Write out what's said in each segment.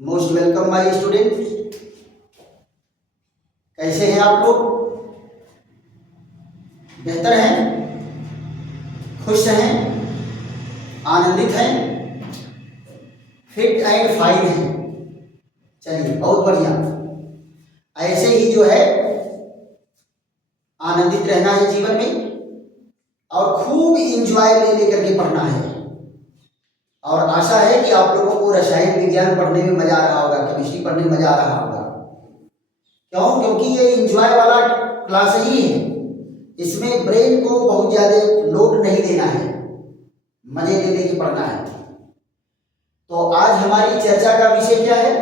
Most welcome my student. कैसे हैं आप लोग? बेहतर हैं, खुश हैं, आनंदित हैं, फिट एंड फाइन हैं। चलिए, बहुत बढ़िया। ऐसे ही जो है आनंदित रहना है जीवन में और खूब इंजॉय ले लेकर के पढ़ना है। और आशा है कि आप लोगों को रसायन विज्ञान पढ़ने में मजा आ रहा होगा, केमिस्ट्री पढ़ने में मजा आ रहा होगा। क्यों? क्योंकि ये इंजॉय वाला क्लास ही है। इसमें ब्रेन को बहुत ज्यादा लोड नहीं देना है, मजे ले लेके पढ़ना है। तो आज हमारी चर्चा का विषय क्या है?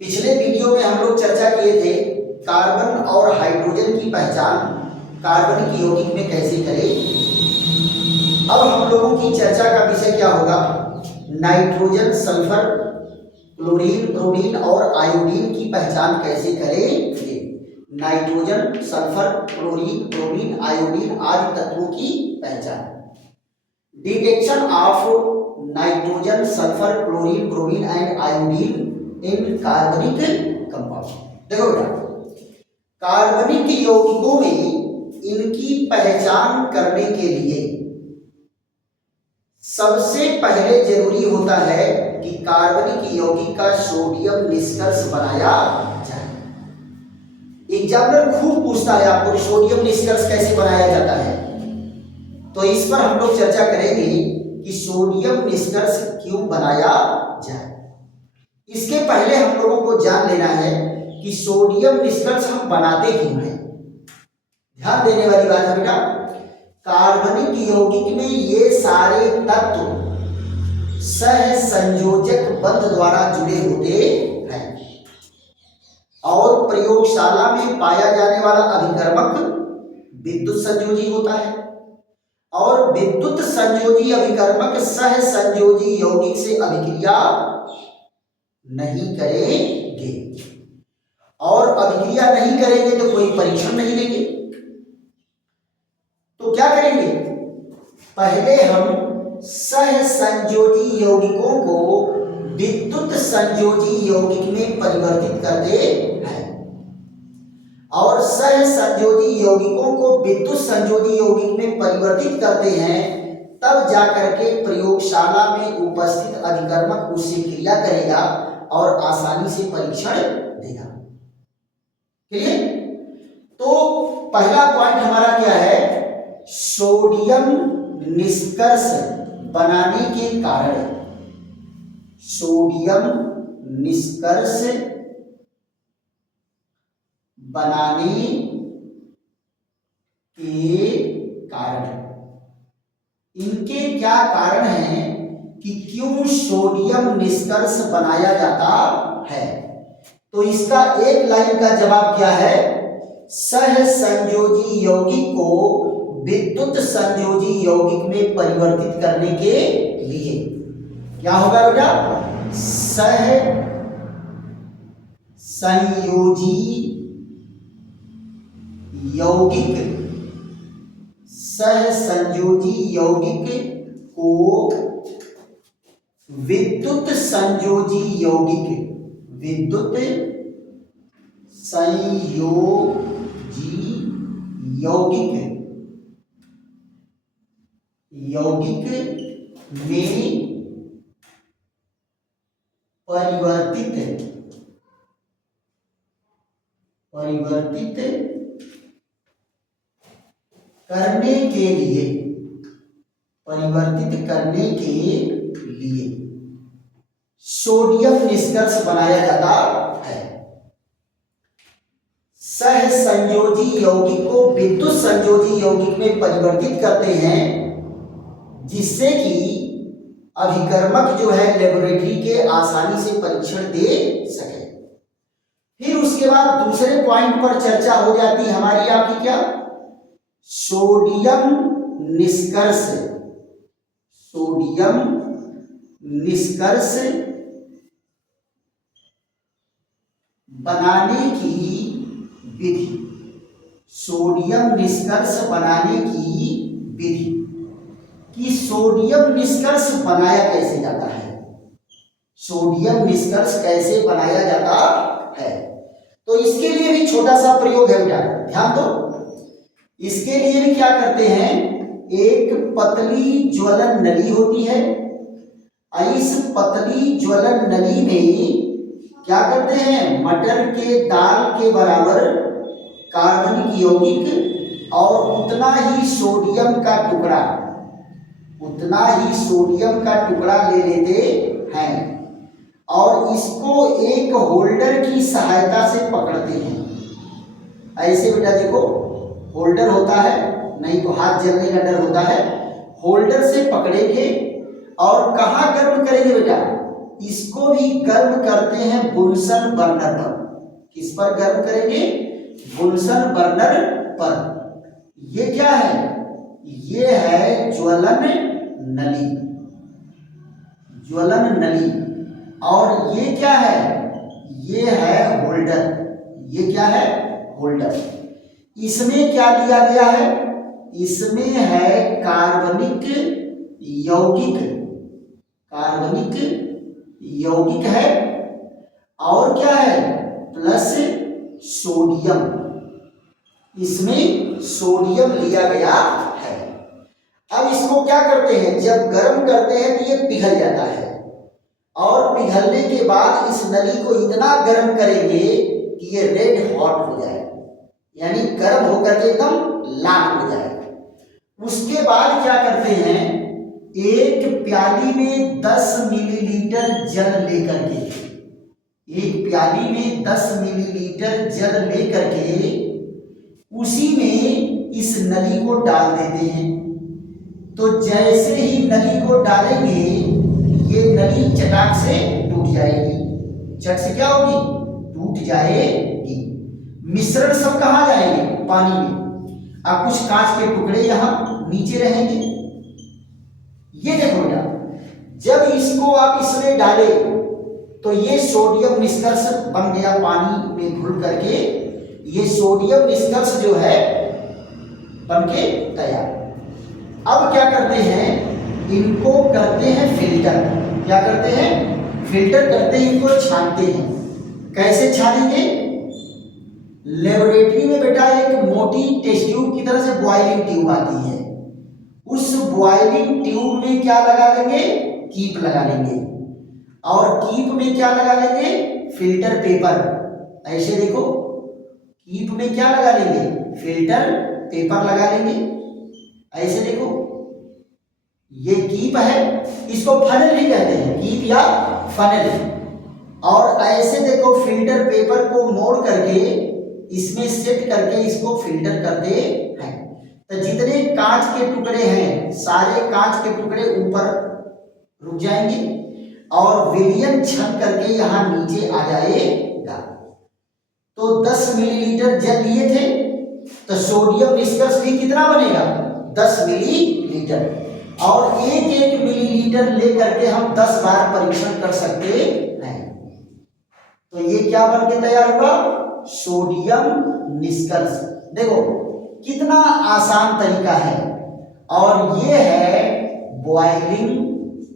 पिछले वीडियो में हम लोग चर्चा किए थे कार्बन और हाइड्रोजन की पहचान कार्बनिक यौगिक में कैसे करें। अब हम लोगों की चर्चा का विषय क्या होगा? नाइट्रोजन, सल्फर, क्लोरीन, ब्रोमीन और आयोडीन की पहचान कैसे करें। Nitrogen, sulphur, chlorine, bromine, iodine आदि तत्वों की पहचान। Detection of nitrogen, sulphur, chlorine, bromine and iodine इन कार्बनिक कंपाउंड। देखो बेटा, कार्बनिक यौगिकों में इनकी पहचान करने के लिए सबसे पहले जरूरी होता है कि कार्बनिक यौगिक का सोडियम निष्कर्ष बनाया जाए। एग्जामिनर खूब पूछता है आपको कि सोडियम निष्कर्ष कैसे बनाया जाता है। तो इस पर हम लोग चर्चा करेंगे कि सोडियम निष्कर्ष क्यों बनाया जाए। इसके पहले हम लोगों को जान लेना है कि सोडियम निष्कर्ष हम बनाते क्यों हैं। ध्यान देने वाली बात है बेटा, कार्बनिक यौगिक में ये सारे तत्व सहसंयोजक बंध द्वारा जुड़े होते हैं और प्रयोगशाला में पाया जाने वाला अभिकर्मक विद्युत संयोजी होता है और विद्युत संयोजी अभिकर्मक सहसंयोजी यौगिक से अभिक्रिया नहीं करेंगे और अभिक्रिया नहीं करेंगे तो कोई परीक्षण नहीं लेंगे। तो क्या करेंगे? पहले हम सहसंयोजी यौगिकों को विद्युत संयोजी यौगिक में परिवर्तित करते हैं और सहसंयोजी यौगिकों को विद्युत संयोजी यौगिक में परिवर्तित करते हैं। तब जाकर के प्रयोगशाला में उपस्थित अभिकर्मक उससे क्रिया करेगा और आसानी से परीक्षण देगा। क्लियर? तो पहला पॉइंट हमारा क्या है? सोडियम निष्कर्ष बनाने के कारण, सोडियम निष्कर्ष बनाने के कारण, इनके क्या कारण हैं कि क्यों सोडियम निष्कर्ष बनाया जाता है? तो इसका एक लाइन का जवाब क्या है? सहसंयोजी यौगिक को विद्युत संयोजी यौगिक में परिवर्तित करने के लिए क्या होगा बेटा? सहसंयोजी यौगिक, सहसंयोजी यौगिक को विद्युत संयोजी यौगिक, विद्युत संयोजी यौगिक यौगिक में परिवर्तित करने के लिए, परिवर्तित करने के लिए सोडियम निष्कर्ष बनाया जाता है। सहसंयोजी यौगिक को विद्युत संयोजी यौगिक में परिवर्तित करते हैं जिससे कि अभिकर्मक जो है लेबोरेटरी के आसानी से परीक्षण दे सके। फिर उसके बाद दूसरे पॉइंट पर चर्चा हो जाती है हमारी आपकी क्या? सोडियम निष्कर्ष, सोडियम निष्कर्ष बनाने की विधि, सोडियम निष्कर्ष बनाने की विधि कि सोडियम निष्कर्ष बनाया कैसे जाता है। सोडियम निष्कर्ष कैसे बनाया जाता है। तो इसके लिए भी छोटा सा प्रयोग है बेटा, ध्यान दो। इसके लिए भी क्या करते हैं, एक पतली ज्वलन नली होती है। इस पतली ज्वलन नली में क्या करते हैं, मटर के दाल के बराबर कार्बनिक यौगिक और उतना ही सोडियम का टुकड़ा ले लेते हैं और इसको एक होल्डर की सहायता से पकड़ते हैं। ऐसे बेटा देखो, होल्डर होता है, नहीं तो हाथ जलने का डर होता है। होल्डर से पकड़ेंगे और कहाँ गर्म करेंगे बेटा, इसको भी गर्म करते हैं बुनसन बर्नर पर। किस पर गर्म करेंगे, बुनसन बर्नर पर। ये क्या है, ये है ज्वलन नली। और ये क्या है, ये है होल्डर। इसमें क्या दिया गया है, इसमें है कार्बनिक यौगिक है और क्या है, प्लस सोडियम। इसमें सोडियम लिया गया है। अब इसको क्या करते हैं, जब गर्म करते हैं तो ये पिघल जाता है और पिघलने के बाद इस नली को इतना गर्म करेंगे कि ये रेड हॉट हो जाए, यानी गर्म होकर के एकदम लाल हो जाए। उसके बाद क्या करते हैं, एक प्याली में 10 मिलीलीटर जल लेकर के, उसी में इस नली को डाल देते हैं। तो जैसे ही नली को डालेंगे ये नली चटाक से टूट जाएगी। चट से क्या होगी, टूट जाएगी। मिश्रण सब कहाँ जाएंगे, पानी में। अब कुछ कांच के टुकड़े यहाँ नीचे रहेंगे। ये देखो बेटा, जब इसको आप इसमें डाले तो ये सोडियम निष्कर्ष बन गया पानी में घुल करके। ये सोडियम निष्कर्ष जो है बन के तैयार। अब क्या करते हैं, इनको करते हैं फिल्टर। क्या करते हैं, फिल्टर करते हैं, इनको छानते हैं। कैसे छानेंगे, लेबोरेटरी में बेटा एक मोटी टेस्ट ट्यूब की तरह से बॉयलिंग ट्यूब आती है। उस बॉयलिंग ट्यूब में क्या लगा लेंगे, कीप लगा लेंगे। और कीप में क्या लगा लेंगे, फिल्टर पेपर। ऐसे देखो, कीप में क्या लगा लेंगे, फिल्टर पेपर लगा लेंगे। ऐसे देखो, ये कीप है, इसको फनल भी कहते हैं, कीप या फनल। और ऐसे देखो, फिल्टर पेपर को मोड़ करके इसमें सेट करके इसको फिल्टर करते हैं। तो जितने कांच के टुकड़े हैं, सारे कांच के टुकड़े ऊपर रुक जाएंगे और विलयन छन करके यहाँ नीचे आ जाएगा। तो 10 मिलीलीटर जल लिए थे, तो सोडियम निष्कर्ष भी कितना बनेगा, 10 मिलीलीटर। और एक मिलीलीटर लेकर के हम 10 बार परीक्षण कर सकते हैं। तो ये क्या बन के तैयार हुआ, सोडियम निष्कर्ष। देखो कितना आसान तरीका है। और ये है बॉयलिंग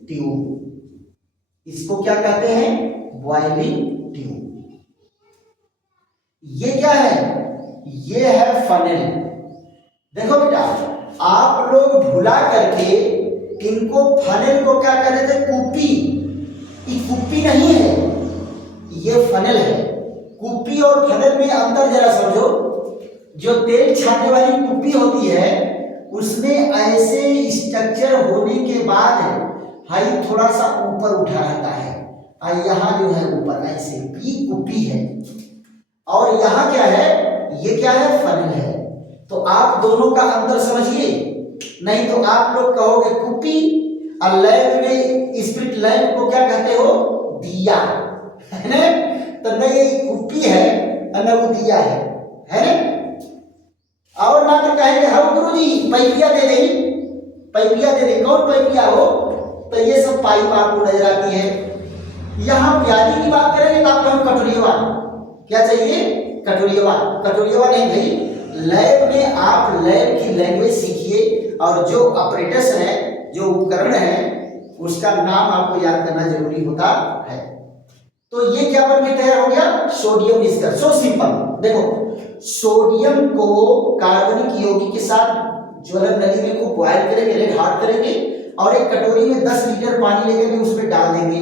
ट्यूब। इसको क्या कहते हैं, बॉयलिंग ट्यूब। ये क्या है, ये है फनेल। देखो बेटा, आप लोग भुला करके इनको फनेल को क्या कह रहे थे, कुप्पी। ये कुप्पी नहीं है, ये फनेल है। कुप्पी और फनेल में अंतर जरा समझो। जो तेल छानने वाली कुप्पी होती है उसमें ऐसे स्ट्रक्चर होने के बाद हाई थोड़ा सा ऊपर उठा रहता है, और यहाँ जो है ऊपर ऐसे, ये कुप्पी है। और यहाँ क्या है, ये क्या है, फनेल है। तो आप दोनों का अंतर समझिए, नहीं तो आप लोग कहोगे कुप्पी, और लैब में स्पिरिट लैब को क्या कहते हो, दिया, है ना। तो न ये कुप्पी है और न वो दिया है ना। और ना तो कहेंगे हम गुरुजी पैपिया दे दें, पैपिया दे दें। कौन पैपिया हो, तो ये सब पाइप आपको नजर आती है। यहाँ प्याली की बात करेंगे तो आपको हम कटोरियवा, क्या चाहिए, कटोरियवा नहीं भाई। लैब में आप लैब की लैंग्वेज सीखिए, और जो ऑपरेटर्स हैं, जो उपकरण हैं, उसका नाम आपको याद करना जरूरी होता है। तो ये क्या बन के तैयार हो गया, सोडियम निष्कर्ष। सो सिंपल, देखो सोडियम को कार्बनिक यौगिक के साथ ज्वलन नली में खूब बॉयल करेंगे, रेड हॉट करेंगे और एक कटोरी में 10 लीटर पानी लेकर के उसमें डाल देंगे।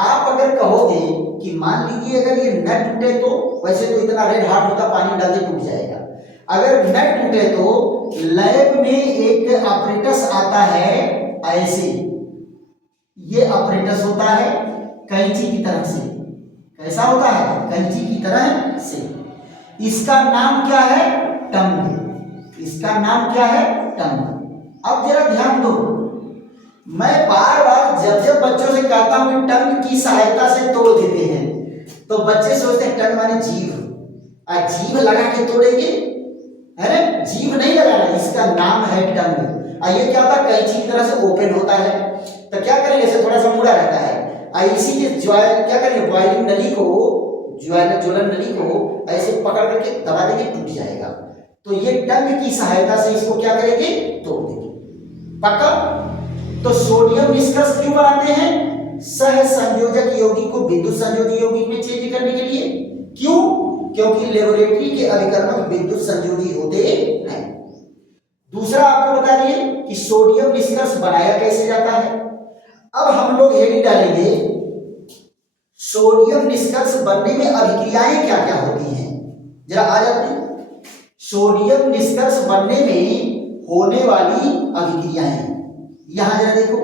आप अगर कहोगे कि मान लीजिए अगर ये न टूटे तो, वैसे तो इतना रेड हॉट होता पानी डालते टूट जाएगा, अगर न टूटे तो लैब में एक ऑपरेटस आता है ऐसे, ये ऑपरेटस होता है कैंची की तरह से। कैसा होता है, कैंची की तरह से। इसका नाम क्या है, टंग। इसका नाम क्या है, टंग। अब जरा ध्यान दो, मैं बार बार जब जब बच्चों से कहता हूं कि टंग की सहायता से तोड़ देते हैं, तो बच्चे सोचते हैं टंग माने जीभ, जीभ लगा के तोड़ेंगे, है ना, जीभ नहीं लगाना, इसका नाम है टंग। ये क्या होता है, कैंची की तरह से ओपन होता है। तो क्या करेंगे, इसे थोड़ा सा मुड़ा रहता है, इसी के क्या करेंगे, बॉइलिंग नली को, ज्वलन नली को ऐसे पकड़ करके दबा देंगे, टूट जाएगा। तो ये टंग की सहायता से इसको क्या करेंगे, तोड़ देंगे। पक्का। तो सोडियम निष्कर्ष क्यों बनाते हैं, सह संयोजक यौगिक को विद्युत संयोजी यौगिक में चेंज करने के लिए। क्यों, क्योंकि लेबोरेटरी के अभिकर्मक विद्युत संयोजी होते हैं। दूसरा आपको बता दिए कि सोडियम निष्कर्ष बनाया कैसे जाता है। अब हम लोग हेडिंग डालेंगे, सोडियम निष्कर्ष बनने में अभिक्रियाएं क्या क्या होती हैं, जरा आ जाते हैं। सोडियम निष्कर्ष बनने में होने वाली अभिक्रियाएं, यहां जरा देखो,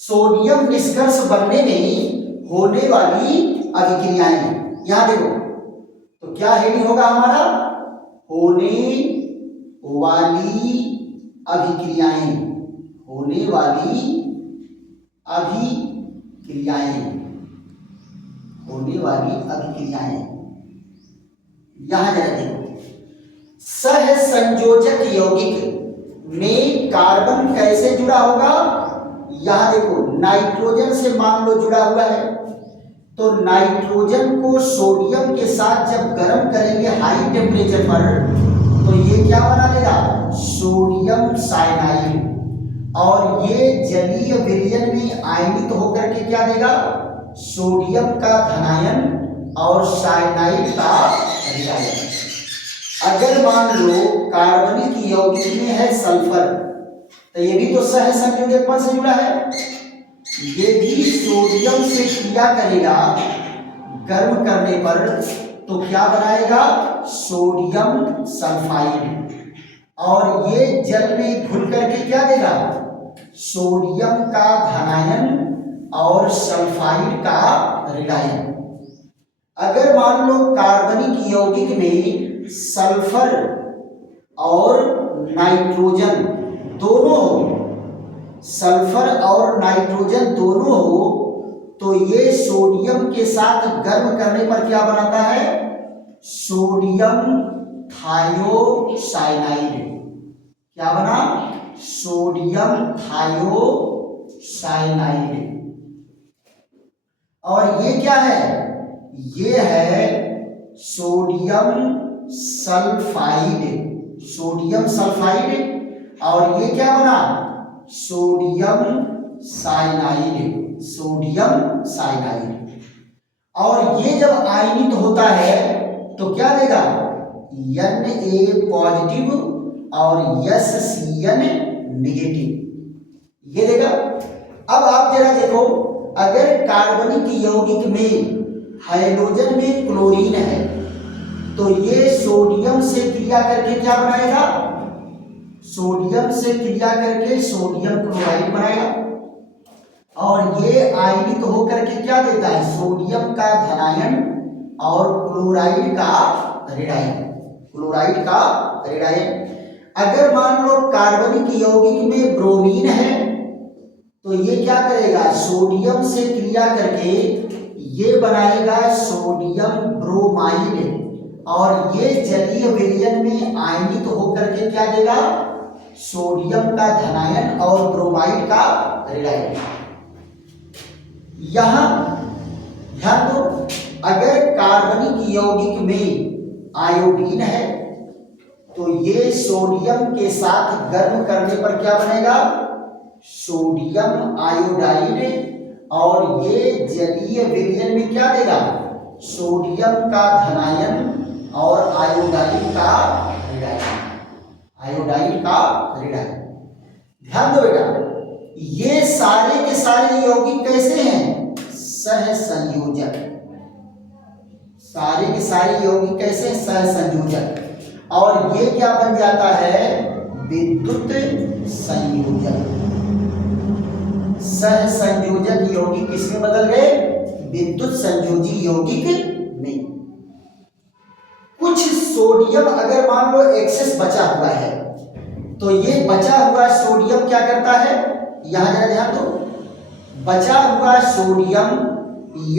सोडियम निष्कर्ष बनने में होने वाली अभिक्रियाएं, यहां देखो। तो क्या हेडिंग होगा हमारा, होने वाली अभिक्रियाएं, होने वाली अभिक्रियाएं, होने वाली अभिक्रियाएं। यहां जरा देखो, सह संयोजक यौगिक में कार्बन कैसे जुड़ा होगा, यहां देखो नाइट्रोजन से मान लो जुड़ा हुआ है, तो नाइट्रोजन को सोडियम के साथ जब गर्म करेंगे हाई टेम्परेचर पर, तो ये क्या बना लेगा, सोडियम साइनाइड। और ये जलीय विलयन में आयनित होकर के क्या देगा, सोडियम का धनायन और साइनाइड का ऋणायन। अगर मान लो कार्बनिक यौगिक में है सल्फर, तो ये भी तो सह संयोजक से जुड़ा है, ये भी सोडियम से क्रिया करेगा गर्म करने पर, तो क्या बनाएगा, सोडियम सल्फाइड। और ये जल में घुल करके क्या देगा, सोडियम का धनायन और सल्फाइड का ऋणायन। अगर मान लो कार्बनिक यौगिक में सल्फर और नाइट्रोजन दोनों हो, सल्फर और नाइट्रोजन दोनों हो, तो ये सोडियम के साथ गर्म करने पर क्या बनाता है, सोडियम थायोसाइनाइड। क्या बना, सोडियम थायोसाइनाइड। और ये क्या है, ये है सोडियम सल्फाइड, सोडियम सल्फाइड। और ये क्या बना, सोडियम साइनाइड, सोडियम साइनाइड। और ये जब आयनित होता है तो क्या देगा, Na पॉजिटिव और SCN नेगेटिव, ये देगा। अब आप जरा देखो, अगर कार्बनिक यौगिक में हाइड्रोजन में क्लोरीन है, तो ये सोडियम से क्रिया करके क्या बनाएगा, सोडियम से क्रिया करके सोडियम क्लोराइड बनाएगा। और ये आयनित होकर के क्या देता है, सोडियम का धनायन और क्लोराइड का ऋणायन, क्लोराइड का ऋणायन। अगर मान लो कार्बनिक यौगिक में ब्रोमीन है, तो ये क्या करेगा, सोडियम से क्रिया करके ये बनाएगा सोडियम ब्रोमाइड। और ये जलीय विलयन में आयनित होकर के क्या देगा, सोडियम का धनायन और ब्रोमाइड का ऋणायन। यहां ध्यान दो, अगर कार्बनिक यौगिक में आयोडीन है तो ये सोडियम के साथ गर्म करने पर क्या बनेगा, सोडियम आयोडाइड, और ये जलीय विलयन में क्या देगा, सोडियम का धनायन और आयोडाइन का ऋणायन, आयोडाइन का ऋणायन। ध्यान दो बेटा, ये सारे के सारे यौगिक कैसे हैं, सहसंयोजक। सारे के सारे यौगिक कैसे, सहसंयोजक। और ये क्या बन जाता है, विद्युत संयोजक। सहसंयोजक यौगिक किसमें बदल गए, विद्युत संयोजी यौगिक में। कुछ सोडियम अगर मान लो एक्सेस बचा हुआ है तो ये बचा हुआ सोडियम क्या करता है, यहां जरा ध्यान दो, बचा हुआ sodium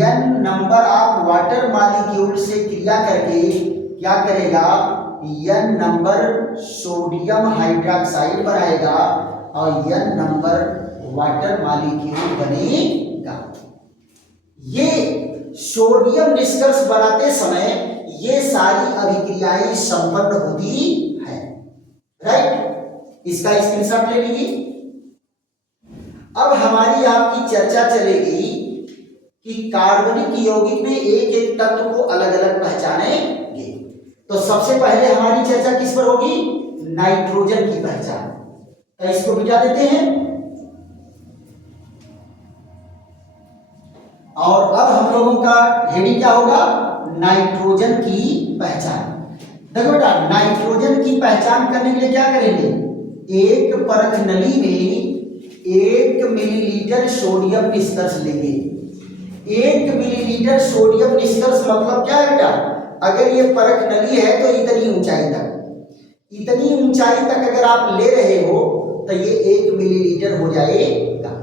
n number of water molecule से क्रिया करके क्या करेगा, n नंबर सोडियम हाइड्रोक्साइड बनाएगा और n नंबर वाटर मॉलिक्यूल बनेगा। ये सोडियम निष्कर्ष बनाते समय ये सारी अभिक्रियाएं संपन्न होती है, राइट। इसका स्क्रीनशॉट ले लीजिए। अब हमारी आपकी चर्चा चलेगी कि कार्बनिक यौगिक में एक एक तत्व को अलग अलग पहचानेंगे। तो सबसे पहले हमारी चर्चा किस पर होगी, नाइट्रोजन की पहचान। तो इसको मिटा देते हैं और अब हम लोगों का हेडिंग क्या होगा, नाइट्रोजन की पहचान। देखो बेटा, नाइट्रोजन की पहचान करने के लिए क्या करेंगे, एक परख नली में 1 मिलीलीटर सोडियम निष्कर्ष लेंगे। 1 मिलीलीटर सोडियम निष्कर्ष मतलब क्या है बेटा, अगर ये परख नली है तो इतनी ऊंचाई तक अगर आप ले रहे हो तो ये 1 मिलीलीटर हो जाएगा।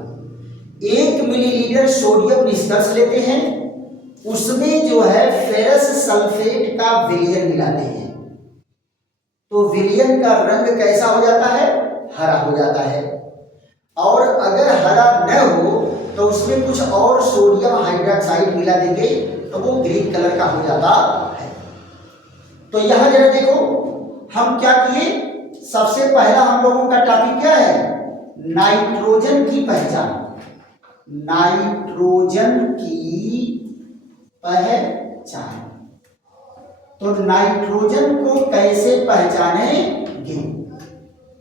1 मिलीलीटर सोडियम निष्कर्ष लेते हैं, उसमें जो है फेरस सल्फेट का विलयन मिलाते हैं, तो विलयन का रंग कैसा हो जाता है, हरा हो जाता है। और अगर हरा न हो तो उसमें कुछ और सोडियम हाइड्रोक्साइड मिला देंगे तो वो ग्रीन कलर का हो जाता है। तो यहां जरा देखो हम क्या किए, सबसे पहला हम लोगों का टॉपिक क्या है, नाइट्रोजन की पहचान। नाइट्रोजन की पहचान, तो नाइट्रोजन को कैसे पहचानेंगे,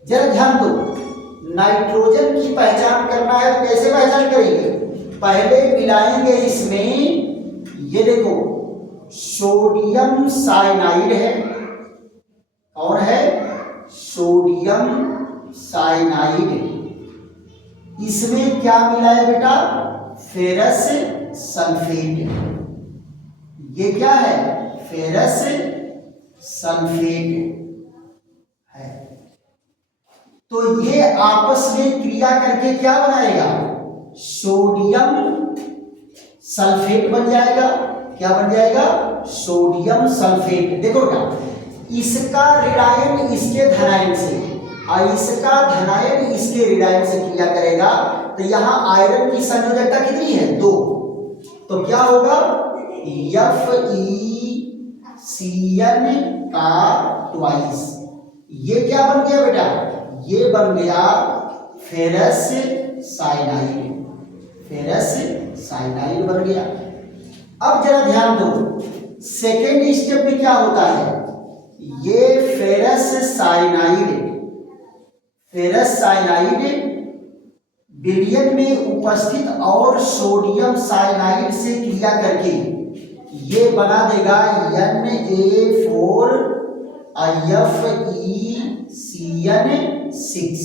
जरा ध्यान दो। नाइट्रोजन की पहचान करना है तो कैसे पहचान करेंगे, पहले मिलाएंगे इसमें, ये देखो सोडियम साइनाइड है, और है सोडियम साइनाइड, इसमें क्या मिला है बेटा, फेरस सल्फेट। ये क्या है, फेरस सल्फेट है। तो ये आपस में क्रिया करके क्या बनाएगा, सोडियम सल्फेट बन जाएगा। क्या बन जाएगा, सोडियम सल्फेट। देखो बेटा, इसका ऋणायन इसके धनायन से और इसका धनायन इसके ऋणायन से क्रिया करेगा, तो यहां आयरन की संयोजकता कितनी है, 2। तो क्या होगा, FeCN का ट्वाइस। ये क्या बन गया बेटा, ये बन गया फेरस साइनाइड। फेरस साइनाइड बन गया। अब जरा ध्यान दो, सेकेंड स्टेप में क्या होता है, ये फेरस साइनाइड विलयन में उपस्थित और सोडियम साइनाइड से क्रिया करके ये बना देगा Na4FeCN6।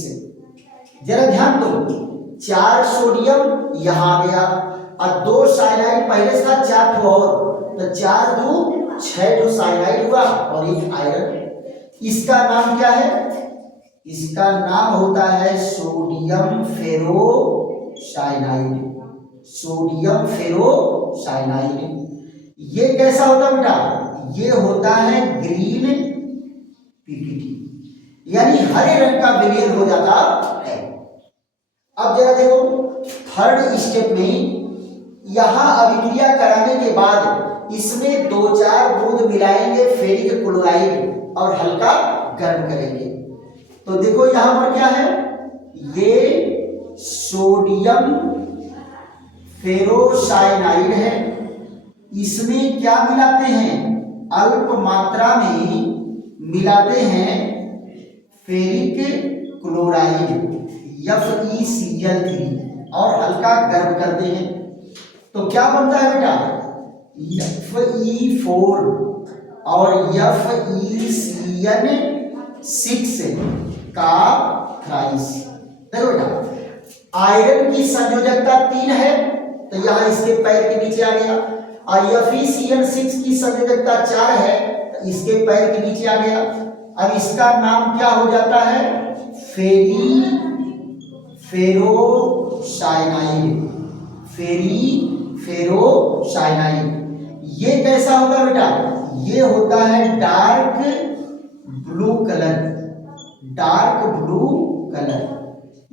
जरा ध्यान दो, 4 सोडियम यहां आ गया और 2 साइनाइड पहले से था, 4 और, तो 4 2 6 साइनाइड हुआ और 1 आयरन। इसका नाम क्या है, इसका नाम होता है सोडियम फेरोसाइनाइड। Sodium ferrocyanide. ये कैसा होता है बेटा, ये होता है ग्रीन पीपीटी, यानी हरे रंग का विलयन हो जाता है। अब जरा देखो, थर्ड स्टेप में यहां अभिक्रिया कराने के बाद इसमें 2-4 बूंद मिलाएंगे फेरिक क्लोराइड और हल्का गर्म करेंगे। तो देखो यहां पर क्या है, ये सोडियम फेरोसाइनाइड है। इसमें क्या मिलाते हैं, अल्प मात्रा में मिलाते हैं फेरिक क्लोराइड FeCl3 और हल्का गर्म करते हैं। तो क्या बनता है बेटा, Fe4 और FeCN6 का थ्राइस। देखो बेटा आयरन की संयोजकता 3 है, तो यहां इसके पैर के नीचे आ गया, और FeCN6 की संयोजकता 4 है, तो इसके पैर के नीचे आ गया। अब इसका नाम क्या हो जाता है, फेरोसाइनाइड। ये कैसा होगा बेटा, ये होता है डार्क ब्लू कलर।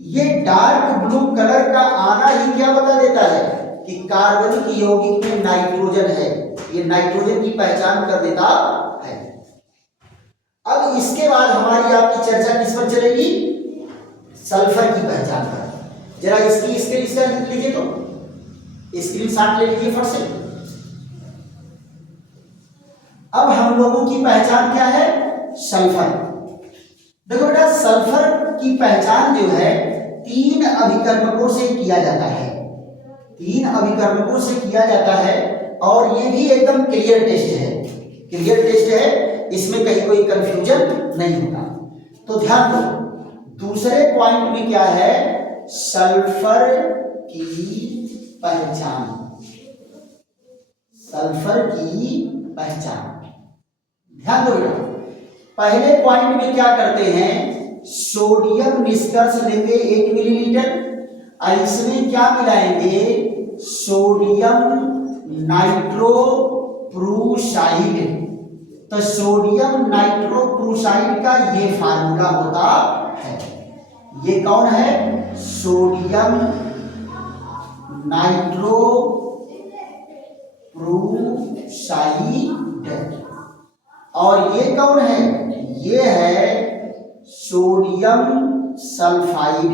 ये डार्क ब्लू कलर का आना ही क्या बता देता है कि कार्बनिक यौगिक में नाइट्रोजन है, ये नाइट्रोजन की पहचान कर देता है। अब इसके बाद हमारी आपकी चर्चा किस पर चलेगी, सल्फर की पहचान कर। जरा इसकी स्क्रीन लिख लीजिए, तो स्क्रीनशॉट ले लीजिए फट से। अब हम लोगों की पहचान क्या है, सल्फर। देखो बेटा सल्फर की पहचान जो है 3 अभिकर्मकों से किया जाता है, 3 अभिकर्मकों से किया जाता है, और ये भी एकदम क्लियर टेस्ट है, इसमें कहीं कोई कंफ्यूजन नहीं होगा। तो ध्यान दो, दूसरे पॉइंट में क्या है, सल्फर की पहचान। ध्यान दो बेटा, पहले पॉइंट में क्या करते हैं, सोडियम निष्कर्ष लेंगे 1 मिलीलीटर, और इसमें क्या मिलाएंगे, सोडियम नाइट्रोप्रूसाइड। तो सोडियम नाइट्रोप्रूसाइड का ये फार्मूला होता है, ये कौन है, सोडियम नाइट्रोप्रूसाइड। और ये कौन है, ये है सोडियम सल्फाइड।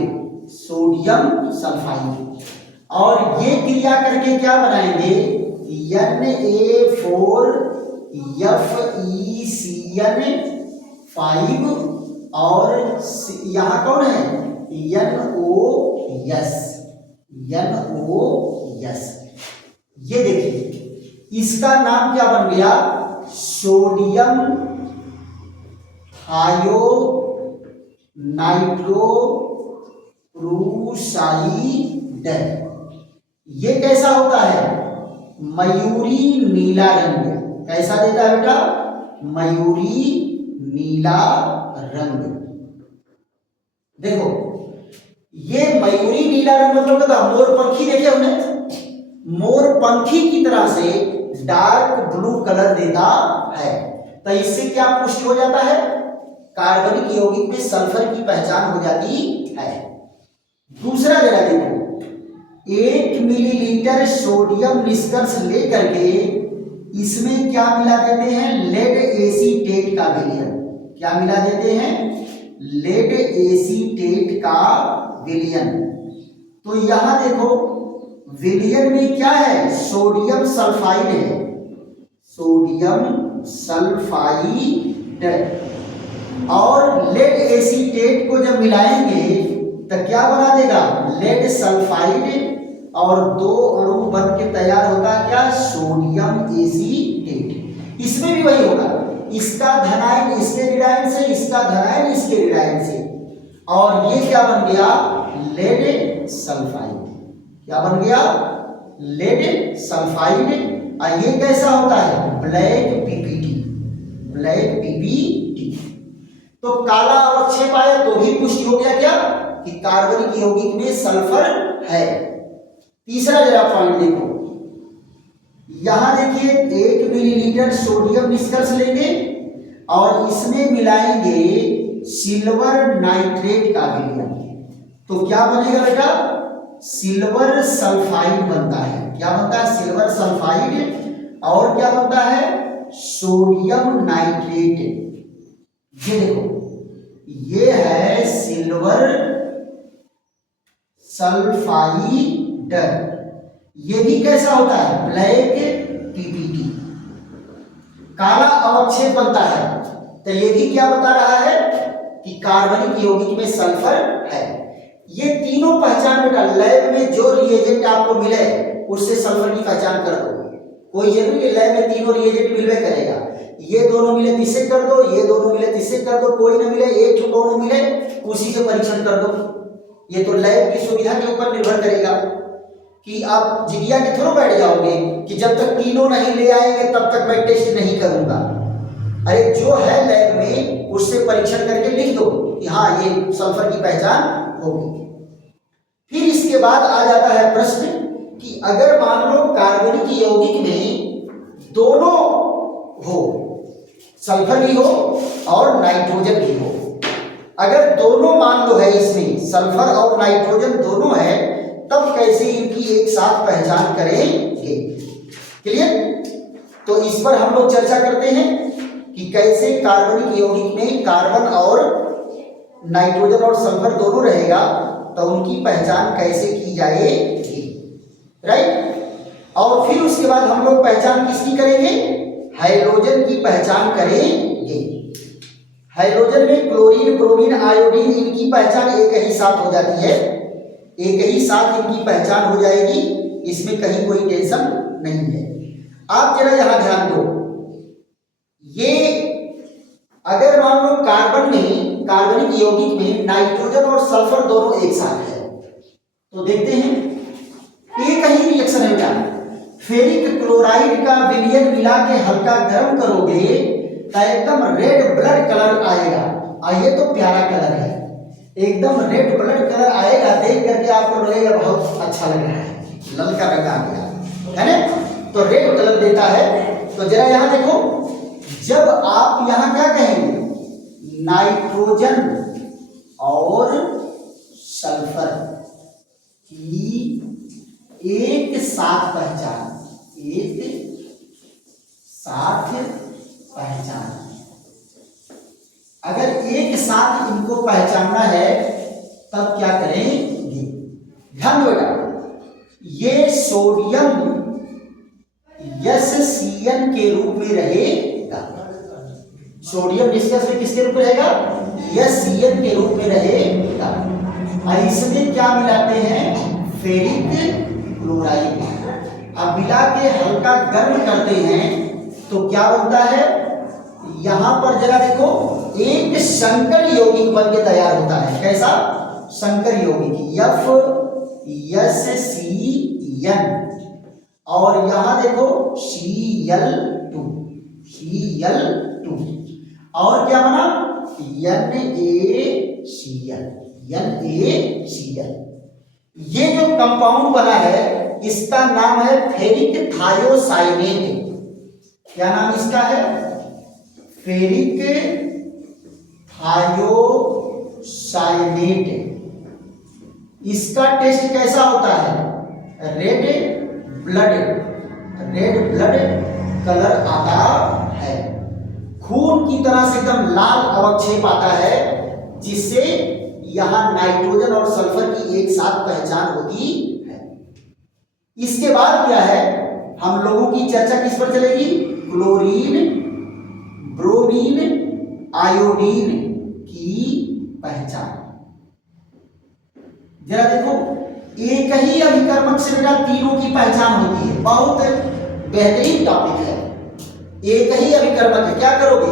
और ये क्रिया करके क्या बनाएंगे, Na4FeCN5, और यहां कौन है, NOS। ये देखिए इसका नाम क्या बन गया, सोडियम थायोनाइट्रोप्रूसाइड। ये कैसा होता है, मयूरी नीला रंग। कैसा देता है बेटा, मयूरी नीला रंग। देखो ये मयूरी नीला रंग मतलब क्या, मोरपंखी देखे हमने, मोरपंखी की तरह से डार्क ब्लू कलर देता है। तो इससे क्या पुष्टि हो जाता है, कार्बनिक यौगिक में सल्फर की पहचान हो जाती है। दूसरा जरा देखो, 1 मिलीलीटर सोडियम निष्कर्ष लेकर के इसमें क्या मिला देते हैं, लेड एसीटेट का विलयन। क्या मिला देते हैं, लेड एसीटेट का विलयन। तो यहां देखो विलयन में क्या है, सोडियम सल्फाइड है, और लेड एसीटेट को जब मिलाएंगे तो क्या बना देगा, लेड सल्फाइड, और 2 अणु बन के तैयार होगा क्या, सोडियम एसीटेट। इसमें भी वही होगा, इसका धनायन इसके ऋणायन से, इसका धनायन इसके ऋणायन से, और ये क्या बन गया, लेड सल्फाइड। क्या बन गया, लेड सल्फाइड। और ये कैसा होता है, ब्लैक पीपीटी। तो काला अवक्षेप आया तो भी पुष्टि हो गया क्या, कि कार्बनिक यौगिक में सल्फर है। तीसरा जरा पॉइंट देखो, यहां देखिए 1 मिलीलीटर सोडियम निष्कर्ष लेंगे और इसमें मिलाएंगे सिल्वर नाइट्रेट का विलयन। तो क्या बनेगा बेटा, सिल्वर सल्फाइड बनता है। क्या बनता है, सिल्वर सल्फाइड। और क्या बनता है सोडियम नाइट्रेट। ये देखो ये है सिल्वर सल्फाइड। ये भी कैसा होता है ब्लैक पीपीटी, काला अवक्षेप बनता है। तो ये भी क्या बता रहा है कि कार्बनिक यौगिक में सल्फर है। ये तीनों पहचान बेटा लैब में जो रिएजेंट आपको मिले उससे सल्फर की पहचान कर दो। कोई जरूरी है लैब में तीनों रिएजेंट मिलवे करेगा, ये दोनों मिले तीसरे कर दो, ये दोनों मिले तीसरे कर दो, कोई ना मिले एक ठो दोनों मिले उसी से परीक्षण कर दो। ये तो लैब की सुविधा के ऊपर निर्भर करेगा कि आप जिदिया के थ्रू बैठ जाओगे कि जब तक तीनों नहीं ले आएंगे तब तक मैं टेस्ट नहीं करूंगा। अरे जो है लैब में उससे परीक्षण करके लिख दो कि हाँ ये सल्फर की पहचान होगी। फिर इसके बाद आ जाता है प्रश्न कि अगर मान लो कार्बनिक यौगिक में दोनों हो, सल्फर भी हो और नाइट्रोजन भी हो, अगर दोनों मान लो है इसमें सल्फर और नाइट्रोजन दोनों है तब कैसे इनकी एक साथ पहचान करेंगे। क्लियर? तो इस पर हम लोग चर्चा करते हैं कि कैसे कार्बनिक यौगिक में कार्बन और नाइट्रोजन और सल्फर दोनों रहेगा तो उनकी पहचान कैसे की जाएगी। राइट? और फिर उसके बाद हम लोग पहचान किसकी करेंगे, हाइड्रोजन की पहचान करेंगे। हाइड्रोजन में क्लोरीन ब्रोमीन आयोडीन इनकी पहचान एक ही साथ हो जाती है, एक ही साथ इनकी पहचान हो जाएगी, इसमें कहीं कोई टेंशन नहीं है। आप जरा यहां ध्यान दो, ये अगर मान लो कार्बन में कार्बनिक यौगिक में नाइट्रोजन और सल्फर दोनों एक साथ है तो देखते हैं एक ही रिएक्शन है क्या। फेरिक क्लोराइड का विलयन मिला के हल्का गर्म करोगे तो एकदम रेड ब्लड कलर आएगा। ये तो प्यारा कलर है, एकदम रेड ब्लड कलर आएगा, देख करके आपको लगेगा बहुत अच्छा लग रहा है, ललका रंग आ गया है ना, तो रेड कलर देता है। तो जरा यहां देखो, जब आप यहां क्या कहेंगे नाइट्रोजन और सल्फर की एक साथ पहचान, एक साथ पहचान, अगर एक साथ इनको पहचानना है तब क्या करेंगे। ध्यान दो बेटा, ये सोडियम SCN के रूप में रहेगा, सोडियम डिस्कस में किसके रूप में रहेगा SCN के रूप में रहेगा। और इसमें क्या मिलाते हैं फेरिक क्लोराइड। अब मिला के हल्का गर्म करते हैं तो क्या बनता है, यहां पर जरा देखो एक संकर यौगिक बन के तैयार होता है। कैसा संकर यौगिक FSCN, और यहां देखो Cl2, और क्या बना NaCl। ये जो कंपाउंड बना है इसका नाम है फेरिक थायोसाइनेट। क्या नाम इसका है, फेरिक थायोसाइनेट। इसका टेस्ट कैसा होता है, रेड ब्लड कलर आता है, खून की तरह से एकदम लाल अवक्षेप आता है, जिससे यहां नाइट्रोजन और सल्फर की एक साथ पहचान होती है। इसके बाद क्या है, हम लोगों की चर्चा किस पर चलेगी, क्लोरीन ब्रोमीन आयोडीन की पहचान। जरा देखो एक ही अभिकर्मक से बेटा तीनों की पहचान होती है, बहुत बेहतरीन टॉपिक है। एक ही अभिकर्मक है, क्या करोगे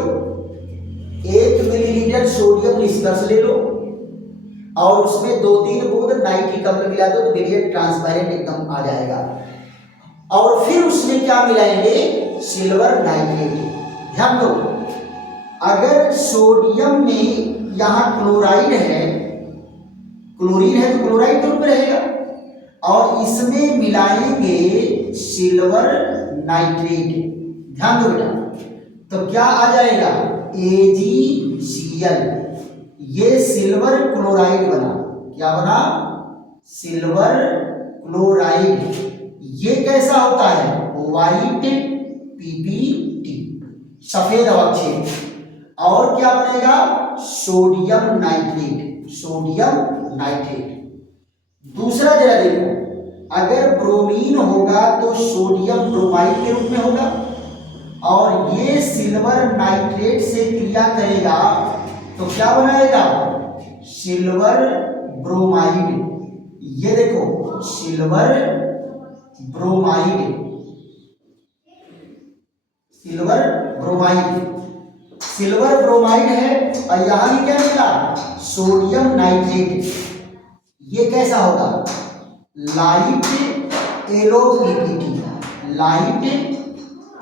1 मिलीलीटर सोडियम निष्कर्ष ले लो और उसमें 2-3 बूंद नाइट्रिक अम्ल मिला दो तो ब्रिलियंट ट्रांसपेरेंट एकदम आ जाएगा। और फिर उसमें क्या मिलाएंगे, सिल्वर नाइट्रेट। ध्यान दो, अगर सोडियम में यहां क्लोराइड है, क्लोरीन है तो क्लोराइड ग्रुप में रहेगा, और इसमें मिलाएंगे सिल्वर नाइट्रेट। ध्यान दो बेटा, तो क्या आ जाएगा AgCl, ये सिल्वर क्लोराइड बना। क्या बना, सिल्वर क्लोराइड। ये कैसा होता है, व्हाइट पीपीटी, सफेद अवक्षेप। और क्या बनेगा? Sodium nitrate, sodium nitrate. दूसरा जरा देखो, अगर ब्रोमीन होगा तो सोडियम ब्रोमाइड के रूप में होगा, और ये सिल्वर नाइट्रेट से क्रिया करेगा तो क्या बनाएगा? Silver bromide. ये देखो silver bromide, silver bromide, silver bromide है। और यहां भी क्या मिला? Sodium nitrate. ये कैसा होगा? Light yellow PPT, light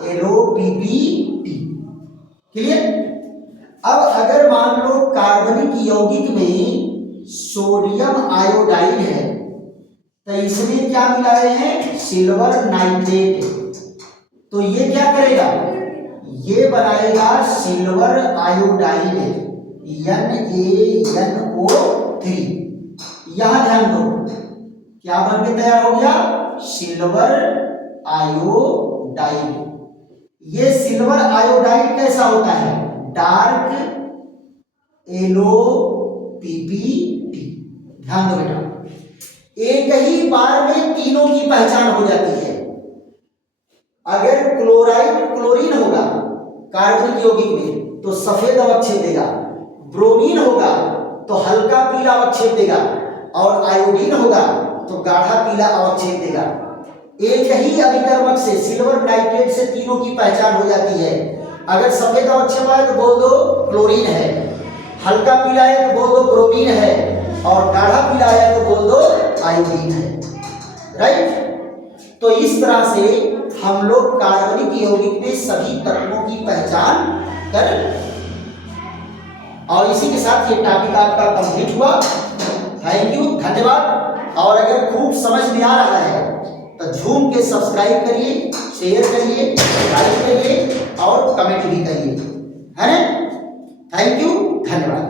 yellow PPT. Clear? अब अगर मान लो कार्बनिक यौगिक में सोडियम आयोडाइड है तो इसमें क्या मिलाए हैं? Silver nitrate. तो ये क्या करेगा? ये बनाएगा सिल्वर आयोडाइड, NaNO3। यहां ध्यान दो, क्या बन के तैयार हो गया? Silver iodide. ये सिल्वर आयोडाइड कैसा होता है? Dark yellow PPT. ध्यान दो बेटा, एक ही बार में तीनों की पहचान हो जाती है। अगर क्लोराइड क्लोरीन होगा कार्बनिक यौगिक में तो सफेद अवक्षेप देगा, ब्रोमीन होगा तो हल्का पीला अवक्षेप देगा, और आयोडीन होगा तो गाढ़ा पीला अवक्षेप देगा। एक ही अभिकर्मक से सिल्वर नाइट्रेट से तीनों की पहचान हो जाती है। अगर सफेद अवक्षेप आए तो बोल दो क्लोरीन है, हल्का पीला है तो बोल दो ब्रोमीन है, और गाढ़ा पीला है तो बोल दो आयोडीन है। राइट? तो इस तरह से हम लोग कार्बनिक यौगिक में सभी तत्वों की पहचान कर, और इसी के साथ ये टॉपिक आपका कंप्लीट हुआ। थैंक यू, धन्यवाद। और अगर खूब समझ में आ रहा है तो झूम के सब्सक्राइब करिए, शेयर करिए, लाइक करिए और कमेंट भी करिए, है ना? थैंक यू, धन्यवाद।